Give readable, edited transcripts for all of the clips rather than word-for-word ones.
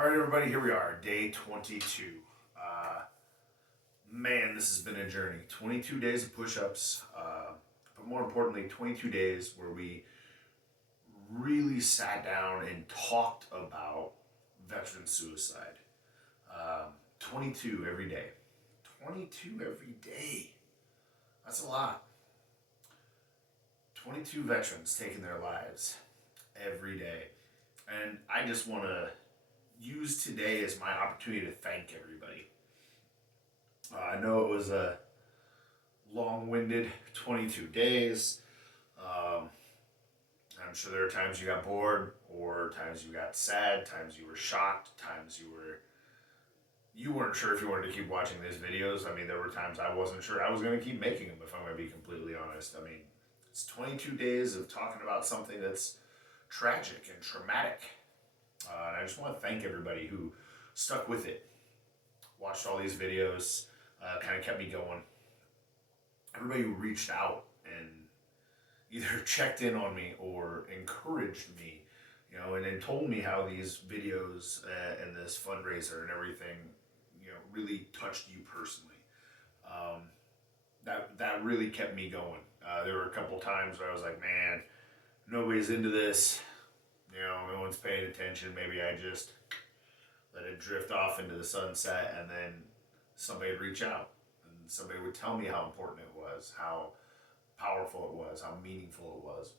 All right, everybody, here we are, day 22. Man, this has been a journey. 22 days of push-ups, but more importantly, 22 days where we really sat down and talked about veteran suicide. 22 every day. 22 every day. That's a lot. 22 veterans taking their lives every day. And I just want to use today as my opportunity to thank everybody. I know it was a long-winded 22 days. I'm sure there are times you got bored, or times you got sad, times you were shocked, times you weren't sure if you wanted to keep watching these videos. I mean, there were times I wasn't sure I was going to keep making them, if I'm going to be completely honest. I mean, it's 22 days of talking about something that's tragic and traumatic. And I just want to thank everybody who stuck with it, watched all these videos, kind of kept me going. Everybody who reached out and either checked in on me or encouraged me, and told me how these videos and this fundraiser and everything, really touched you personally. That really kept me going. There were a couple times where I was like, man, nobody's into this. No one's paying attention. Maybe I just let it drift off into the sunset, and then somebody would reach out and somebody would tell me how important it was, how powerful it was, how meaningful it was.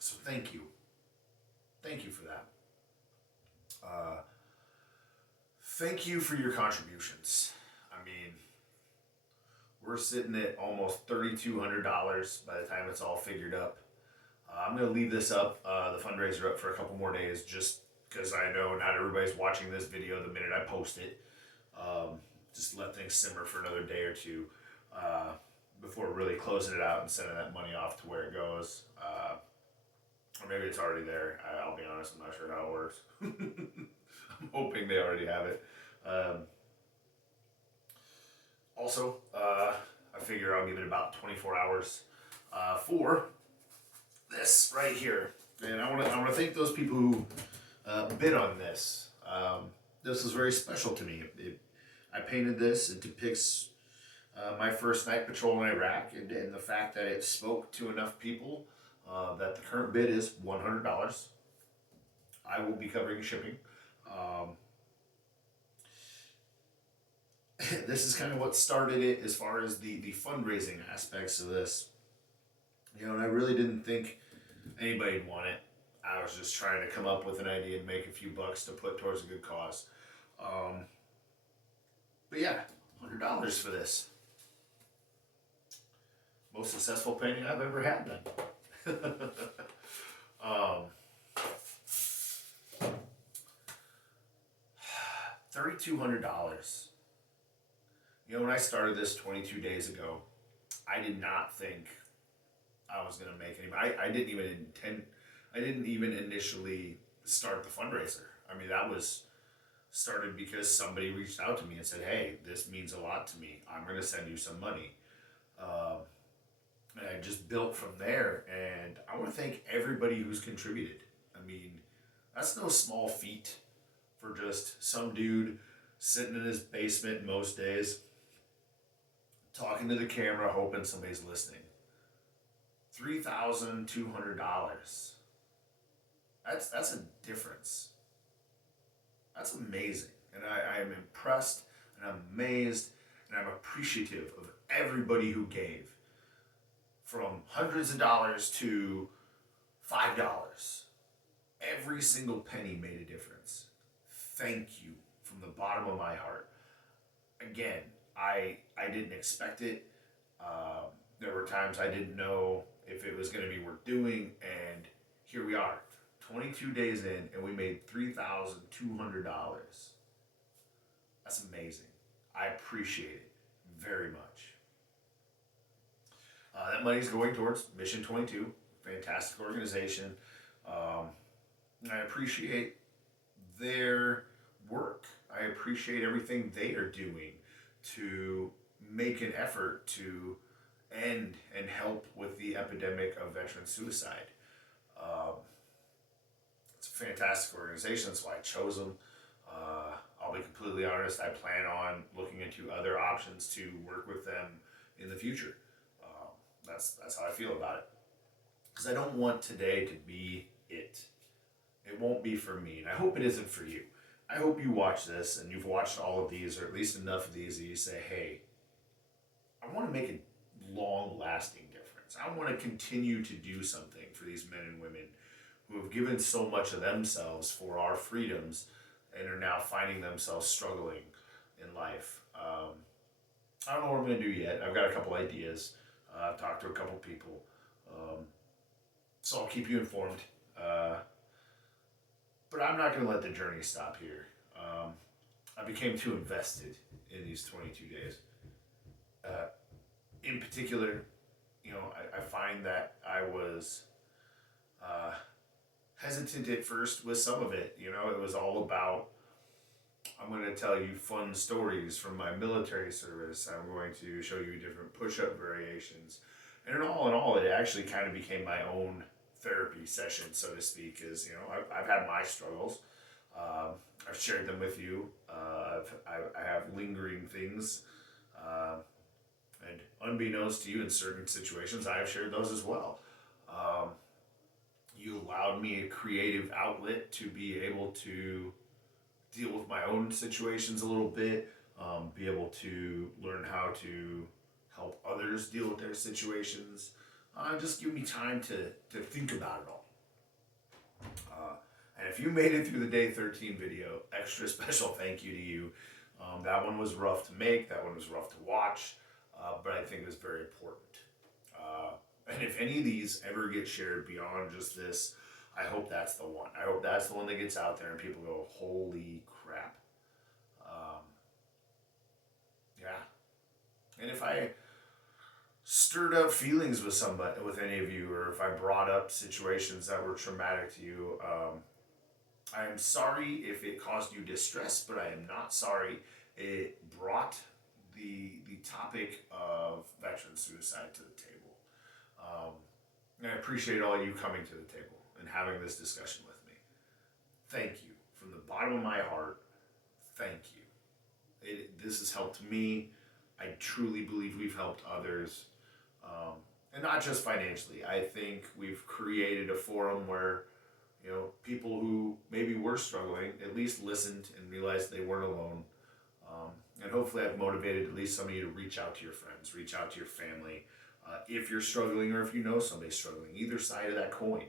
So thank you. Thank you for that. Thank you for your contributions. I mean, we're sitting at almost $3,200 by the time it's all figured up. I'm going to leave this up, the fundraiser up for a couple more days, just because I know not everybody's watching this video the minute I post it. Just let things simmer for another day or two before really closing it out and sending that money off to where it goes. Or maybe it's already there. I'll be honest, I'm not sure how it works. I'm hoping they already have it. Also, I figure I'll give it about 24 hours for this right here. And I want to thank those people who bid on this. This is very special to me. I painted this. It depicts my first night patrol in Iraq, and the fact that it spoke to enough people that the current bid is $100. I will be covering shipping. This is kind of what started it as far as the fundraising aspects of this. And I really didn't think anybody'd want it. I was just trying to come up with an idea and make a few bucks to put towards a good cause. But yeah, $100 for this. Most successful painting I've ever had done. $3,200. When I started this 22 days ago, I did not think I was going to make any. I didn't even initially start the fundraiser. I mean, that was started because somebody reached out to me and said, hey, this means a lot to me. I'm going to send you some money. And I just built from there. And I want to thank everybody who's contributed. I mean, that's no small feat for just some dude sitting in his basement most days, talking to the camera, hoping somebody's listening. $3,200. That's a difference. That's amazing. And I am impressed, and I'm amazed, and I'm appreciative of everybody who gave. From hundreds of dollars to $5. Every single penny made a difference. Thank you from the bottom of my heart. Again, I didn't expect it. There were times I didn't know if it was going to be worth doing, and here we are, 22 days in, and we made $3,200. That's amazing. I appreciate it very much. That money is going towards Mission 22, fantastic organization. And I appreciate their work. I appreciate everything they are doing to make an effort to end and help with the epidemic of veteran suicide. It's fantastic organization. That's why I chose them. I'll be completely honest. I plan on looking into other options to work with them in the future. Um, that's how I feel about it. Because I don't want today to be it. It won't be for me, and I hope it isn't for you. I hope you watch this and you've watched all of these, or at least enough of these, that you say, "Hey, I want to make a long-lasting difference. I want to continue to do something for these men and women who have given so much of themselves for our freedoms and are now finding themselves struggling in life." I don't know what I'm going to do yet. I've got a couple ideas. I've talked to a couple people. Um, so I'll keep you informed. But I'm not going to let the journey stop here. I became too invested in these 22 days. Uh, in particular, I find that I was uh, hesitant at first with some of it. It was all about, I'm going to tell you fun stories from my military service. I'm going to show you different push-up variations. And in all, it actually kind of became my own therapy session, so to speak, is, I've had my struggles. I've shared them with you. I have lingering things. And unbeknownst to you, in certain situations, I have shared those as well. Um, you allowed me a creative outlet to be able to deal with my own situations a little bit, be able to learn how to help others deal with their situations. Just give me time to think about it all. And if you made it through the day 13 video, extra special thank you to you. That one was rough to make, that one was rough to watch, but I think it was very important. And if any of these ever get shared beyond just this, I hope that's the one. I hope that's the one that gets out there and people go, holy crap. Um, yeah. And if I stirred up feelings with somebody, with any of you, or if I brought up situations that were traumatic to you, I am sorry if it caused you distress, but I am not sorry it brought the topic of veteran suicide to the table. And I appreciate all you coming to the table and having this discussion with me. Thank you. From the bottom of my heart, thank you. This has helped me. I truly believe we've helped others. And not just financially. I think we've created a forum where people who maybe were struggling at least listened and realized they weren't alone. And hopefully I've motivated at least some of you to reach out to your friends, reach out to your family. If you're struggling or if you know somebody's struggling, either side of that coin,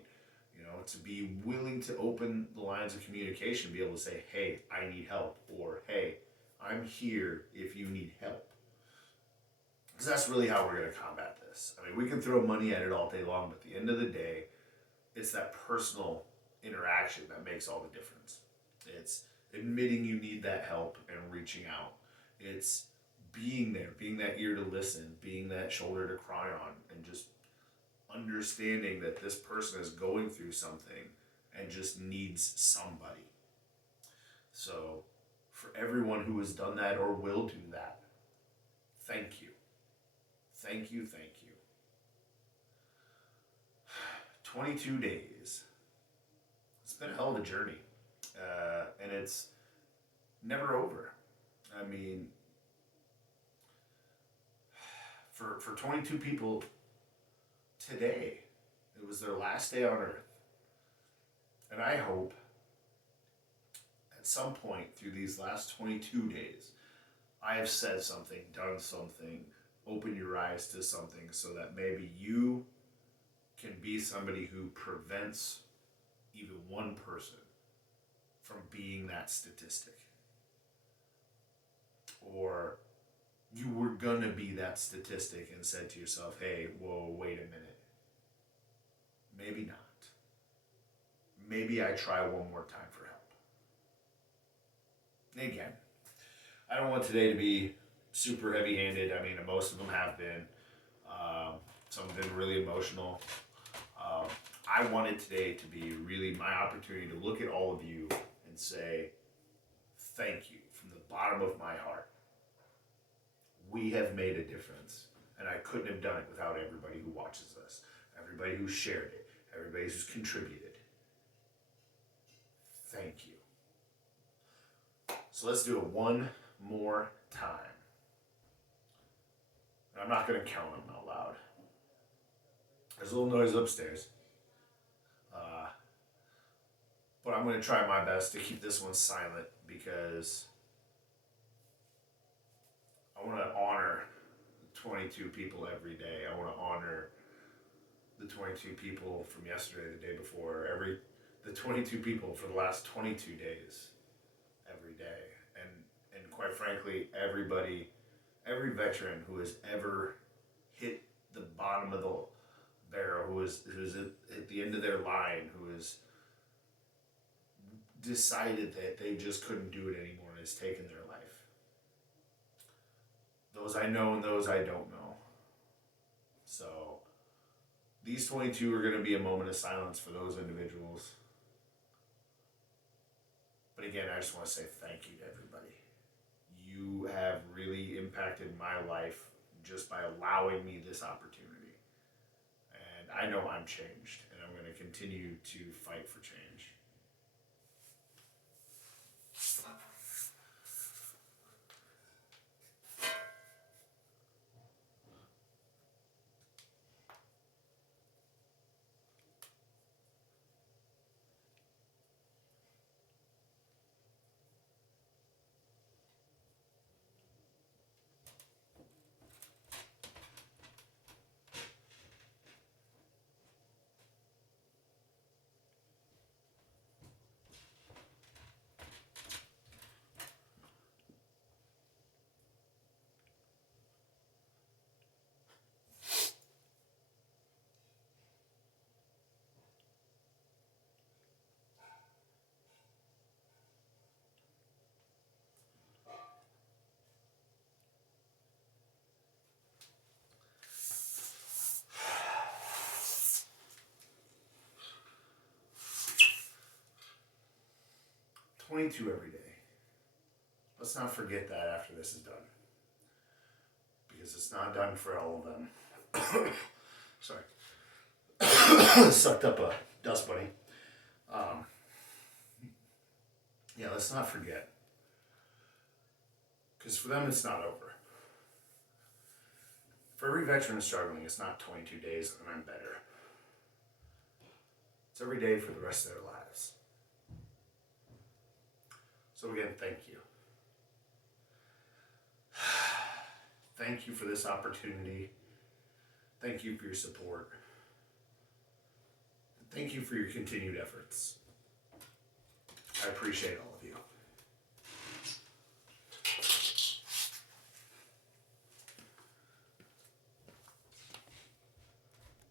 to be willing to open the lines of communication, be able to say, hey, I need help, or hey, I'm here if you need help. Because that's really how we're going to combat this. I mean, we can throw money at it all day long, but at the end of the day, it's that personal interaction that makes all the difference. It's admitting you need that help and reaching out. It's being there, being that ear to listen, being that shoulder to cry on, and just understanding that this person is going through something and just needs somebody. So, for everyone who has done that or will do that, thank you. Thank you, thank you. 22 days. It's been a hell of a journey. And it's never over. I mean, for 22 people today, it was their last day on earth. And I hope at some point through these last 22 days, I have said something, done something, opened your eyes to something so that maybe you can be somebody who prevents even one person from being that statistic. Or you were gonna be that statistic and said to yourself, hey, whoa, wait a minute. Maybe not. Maybe I try one more time for help. And again, I don't want today to be super heavy-handed. I mean, most of them have been. Some have been really emotional. I wanted today to be really my opportunity to look at all of you and say, thank you from the bottom of my heart. We have made a difference, and I couldn't have done it without everybody who watches this, everybody who shared it, everybody who's contributed. thank you. So let's do it one more time. And I'm not going to count them out loud. There's a little noise upstairs. But I'm going to try my best to keep this one silent because I want to honor 22 people every day. I want to honor the 22 people from yesterday, the day before, the 22 people for the last 22 days, every day. And quite frankly, every veteran who has ever hit the bottom of the barrel, who is at the end of their line, who has decided that they just couldn't do it anymore and has taken their life. Those I know and those I don't know. So these 22 are going to be a moment of silence for those individuals. But again, I just want to say thank you to everybody. You have really impacted my life just by allowing me this opportunity. And I know I'm changed, and I'm going to continue to fight for change. 22 every day. Let's not forget that after this is done. Because it's not done for all of them. Sorry. Sucked up a dust bunny. Yeah, let's not forget. Because for them, it's not over. For every veteran struggling, it's not 22 days and I'm better. It's every day for the rest of their lives. So again, thank you. Thank you for this opportunity. Thank you for your support. Thank you for your continued efforts. I appreciate all of you.